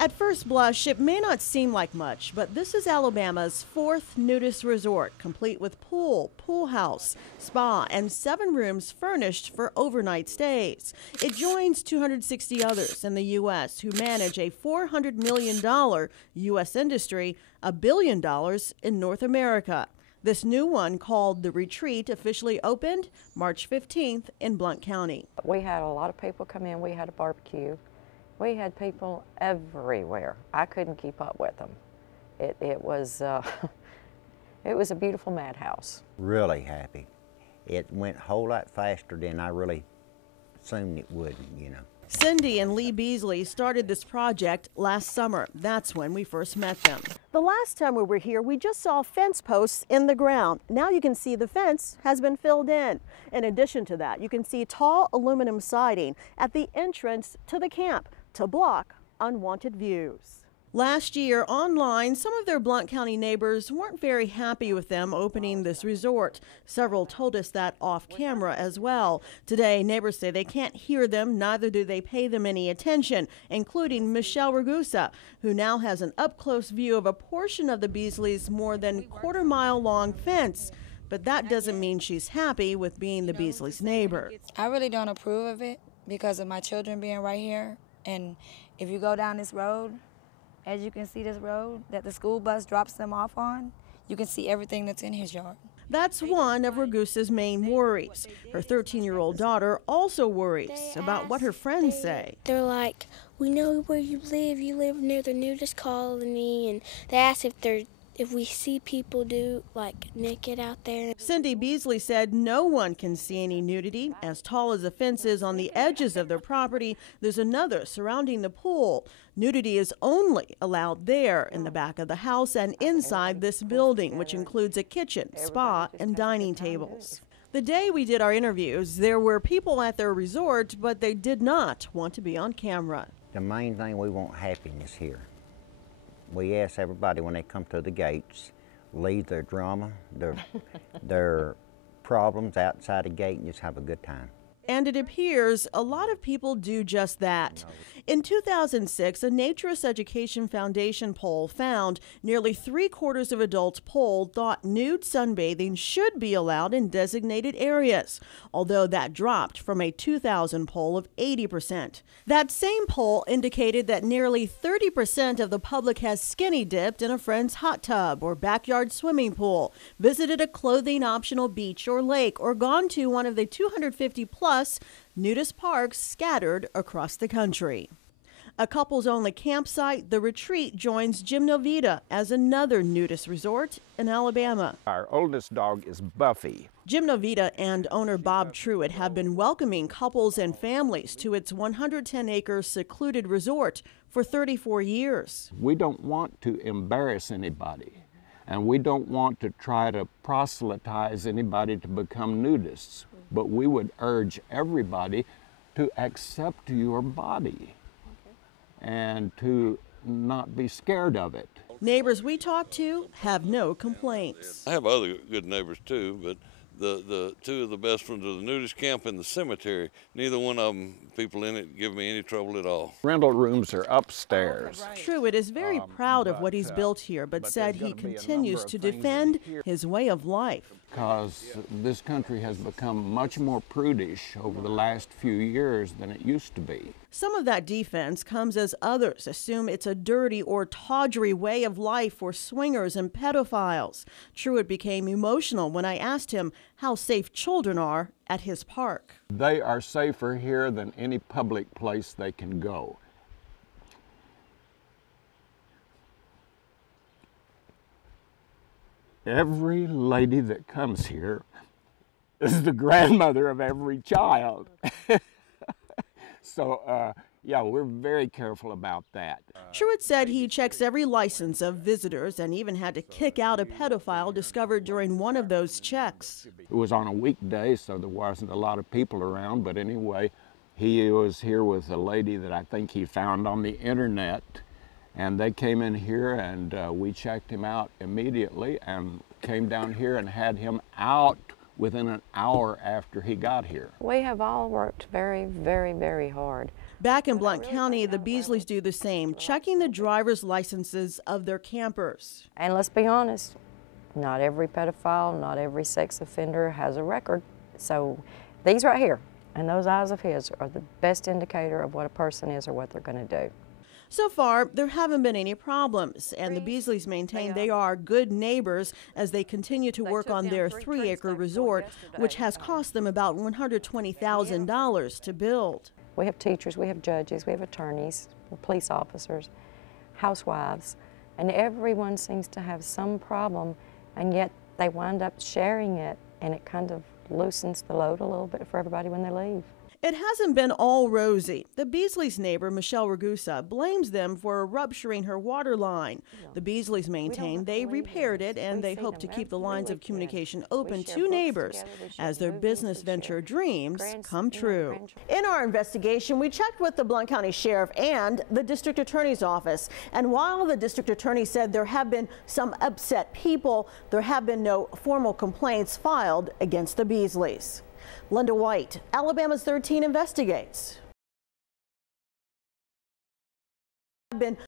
At first blush, it may not seem like much, but this is Alabama's 4th nudist resort, complete with pool, pool house, spa, and 7 rooms furnished for overnight stays. It joins 260 others in the U.S. who manage a $400 million U.S. industry, $1 billion in North America. This new one, called The Retreat, officially opened March 15th in Blount County. We had a lot of people come in. We had a barbecue. We had people everywhere. I couldn't keep up with them. It was it was a beautiful madhouse. Really happy. It went a whole lot faster than I really assumed it would, you know. Cindy and Lee Beasley started this project last summer. That's when we first met them. The last time we were here, we just saw fence posts in the ground. Now you can see the fence has been filled in. In addition to that, you can see tall aluminum siding at the entrance to the camp to block unwanted views. Last year, online, some of their Blount County neighbors weren't very happy with them opening this resort. Several told us that off camera as well. Today, neighbors say they can't hear them, neither do they pay them any attention, including Michelle Ragusa, who now has an up-close view of a portion of the Beasleys' more than quarter-mile long fence. But that doesn't mean she's happy with being the Beasleys' neighbor. I really don't approve of it because of my children being right here. And if you go down this road, as you can see this road that the school bus drops them off on, you can see everything that's in his yard. That's one of Ragusa's main worries. Her 13-year-old daughter also worries about what her friends say. They're like, we know where you live near the nudist colony, and they ask if we see people do like naked out there. Cindy Beasley said no one can see any nudity. As tall as the fence is on the edges of their property, there's another surrounding the pool. Nudity is only allowed there in the back of the house and inside this building, which includes a kitchen, spa, and dining tables. The day we did our interviews, there were people at their resort, but they did not want to be on camera. The main thing, we want happiness here. We ask everybody when they come to the gates, leave their drama, their problems outside the gate, and just have a good time. And it appears a lot of people do just that. In 2006, a Naturist Education Foundation poll found nearly 3/4 of adults polled thought nude sunbathing should be allowed in designated areas, although that dropped from a 2000 poll of 80%. That same poll indicated that nearly 30% of the public has skinny dipped in a friend's hot tub or backyard swimming pool, visited a clothing-optional beach or lake, or gone to one of the 250+ nudist parks scattered across the country. A couples-only campsite, The Retreat joins Gymnovita as another nudist resort in Alabama. Our oldest dog is Buffy. Gymnovita and owner Bob Truitt have been welcoming couples and families to its 110-acre secluded resort for 34 years. We don't want to embarrass anybody, and we don't want to try to proselytize anybody to become nudists. But we would urge everybody to accept your body and to not be scared of it. Neighbors we talked to have no complaints. I have other good neighbors too, but the two of the best ones are the nudist camp and the cemetery. Neither one of them, people in it, give me any trouble at all. Rental rooms are upstairs. Truitt is very proud of what he's built here, but said he continues to defend his way of life. Because this country has become much more prudish over the last few years than it used to be. Some of that defense comes as others assume it's a dirty or tawdry way of life for swingers and pedophiles. Truitt became emotional when I asked him how safe children are at his park. They are safer here than any public place they can go. Every lady that comes here is the grandmother of every child. So, yeah, we're very careful about that. Truitt said he checks every license of visitors and even had to kick out a pedophile discovered during one of those checks. It was on a weekday, so there wasn't a lot of people around, but anyway, he was here with a lady that I think he found on the internet. And they came in here and we checked him out immediately and came down here and had him out within an hour after he got here. We have all worked very, very, very hard. Back in Blount County, the Beasleys do the same, checking the driver's licenses of their campers. And let's be honest, not every pedophile, not every sex offender has a record. So these right here and those eyes of his are the best indicator of what a person is or what they're going to do. So far, there haven't been any problems, and the Beasleys maintain they are good neighbors as they continue to work on their 3-acre resort, which has cost them about $120,000 to build. We have teachers, we have judges, we have attorneys, police officers, housewives, and everyone seems to have some problem, and yet they wind up sharing it, and it kind of loosens the load a little bit for everybody when they leave. It hasn't been all rosy. The Beasleys' neighbor, Michelle Ragusa, blames them for rupturing her water line. The Beasleys maintain they repaired it, and they hope to keep the lines of communication open to neighbors as their business venture dreams come true. In our investigation, we checked with the Blount County Sheriff and the District Attorney's Office. And while the District Attorney said there have been some upset people, there have been no formal complaints filed against the Beasleys. Linda White, Alabama's 13 Investigates.